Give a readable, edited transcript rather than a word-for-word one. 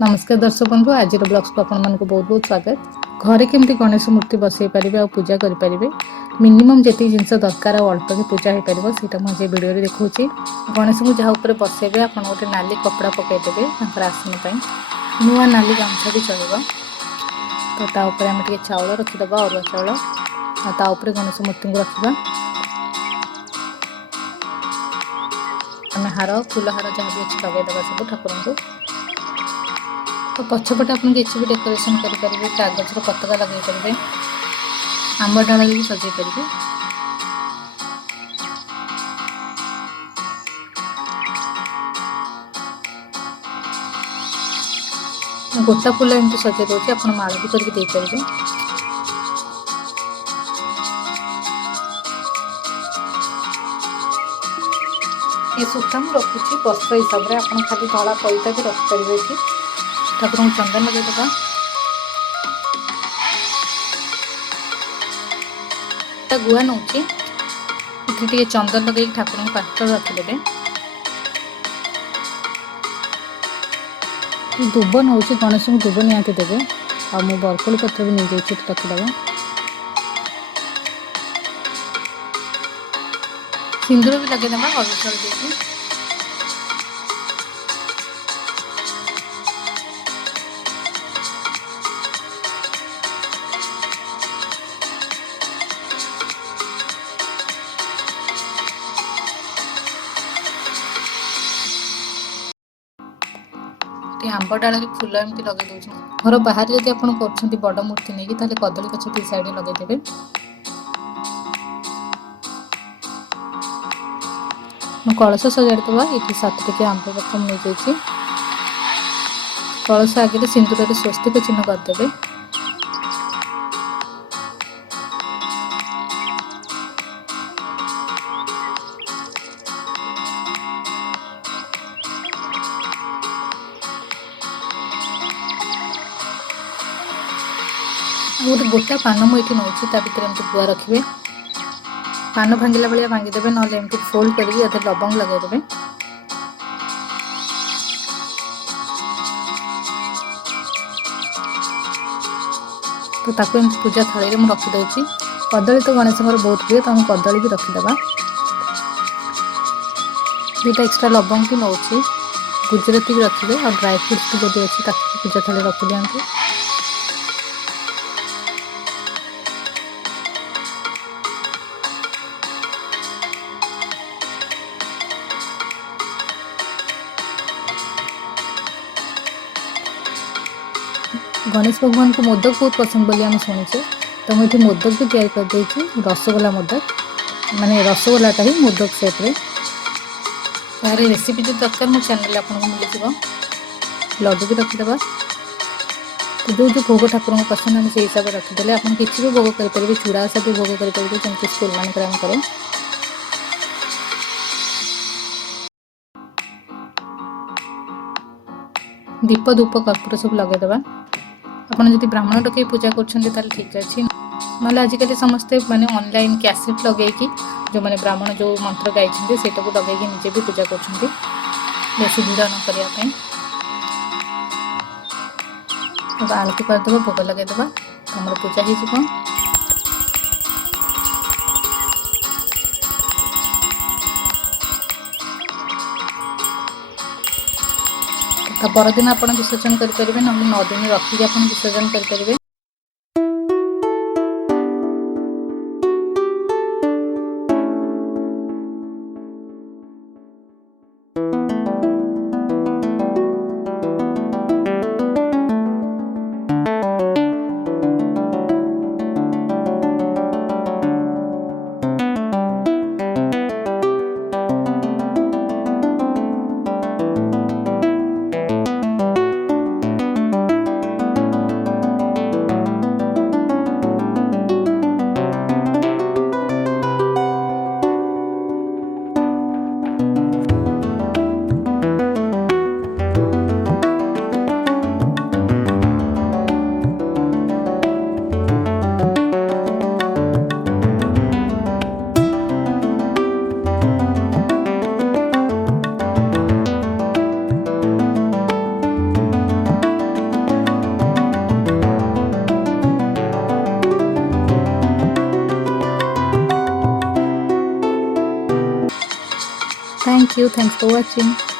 नमस्कार दर्शक बंधु आज ब्लॉग्स को आपण मानक बहुत बहुत स्वागत। घरे केमती गणेश मूर्ति बसई पारे और पूजा करें मिनिमम जी जिन दरकार अल्प भी पूजा हो पार से मुझे वीडियो देखा गणेश को जहाँ उपर बसैबे आप गोटे नाली कपड़ा पकईदेवे आसन नुआ नाली गामछा भी चलो तो आम चाउल रखीद अरुआ चाउल आउे गणेश मूर्ति को रखा आम हार फूल हार जहाँ भी अच्छे लगेदेवा सब ठाकुर को तो पछपटे आप किसी भी डेकोरेशन करेंगे कागज पताका लगे पारे आंब डाल भी सजे पारे गोटा फूल एमती सजे दूसरी आप माला भी करके दे पारे। ये सूता मुझे रखुच्छी वस्त्र हिसाब से आप खाली धला पैसा भी रखिपारे ये ठाकुर को चंदन लगेदेवा गुआ नौ चंदन लगे ठाकुर को पात्र रखिदे दुब नौ गणेश को दुब निहाती देवे आ मु बरकोली पत्र भी नहीं रखिदेव सिंदूर भी लगेदेवा हलचल देखिए आंब डाल फूल एमती लगे दूसरी घर बाहर जब आप बड़ मूर्ति नहीं कि कदली गछ दी साइड लगेदेवे कलश सजाड़ीदवा ये 7 टिके आंब प्रथम नहीं जाइए कलश आगे सिंदूर स्वस्तिक चिन्ह करदे गोटे गोटा पान मुझे नौ भर एमती गुआ रखिए पान भांगिला भाया भांगीदेवे ना एमती फोल्ड करके लवंग लगेदेवे तो ताको एमती पूजा थाली में रखीदे कदली तो गणेश बहुत प्रिय तो हम कदली भी रखीदे दुटा एक्सट्रा लवंग भी नौ गुजराती भी रखिए और ड्राई फ्रुट्स भी जो अच्छी पूजा थाली रखी दिखाँ गणेश भगवान को मोदक बहुत पसंद बोली आम शुणुचे तो मुझे मोदक भी तैयार कर रसगोला मोदक माने रसगोलाटा ही मोदक सेप्रे यार रेसिपी जो दरकार मो चैनल आपको मिल लड्डू भी रखीदे तो जो जो भोग ठाकुर को पसंद आम से हिसाब से रखीदे आप किसी भी भोग करेंगे चूड़ा सा भी भोग करेंगे जमी स्कूल मान करें दीप धूप कर्पूर सब लगेदेवा आपड़ जब ब्राह्मण डकई पूजा कर ठीक अच्छे ना आजिकल समस्ते माने ऑनलाइन कैसेट लगे जो मैंने ब्राह्मण जो मंत्र गाई से लगे निजे भी पूजा कर बेसी भिड़ न करने आलती करदे भोग लगेदेवा तुम पूजा हो परदिन आप विसर्जन करेंगे ना 9 दिन रखिए आप विसर्जन करेंगे। Thank you, thanks for watching.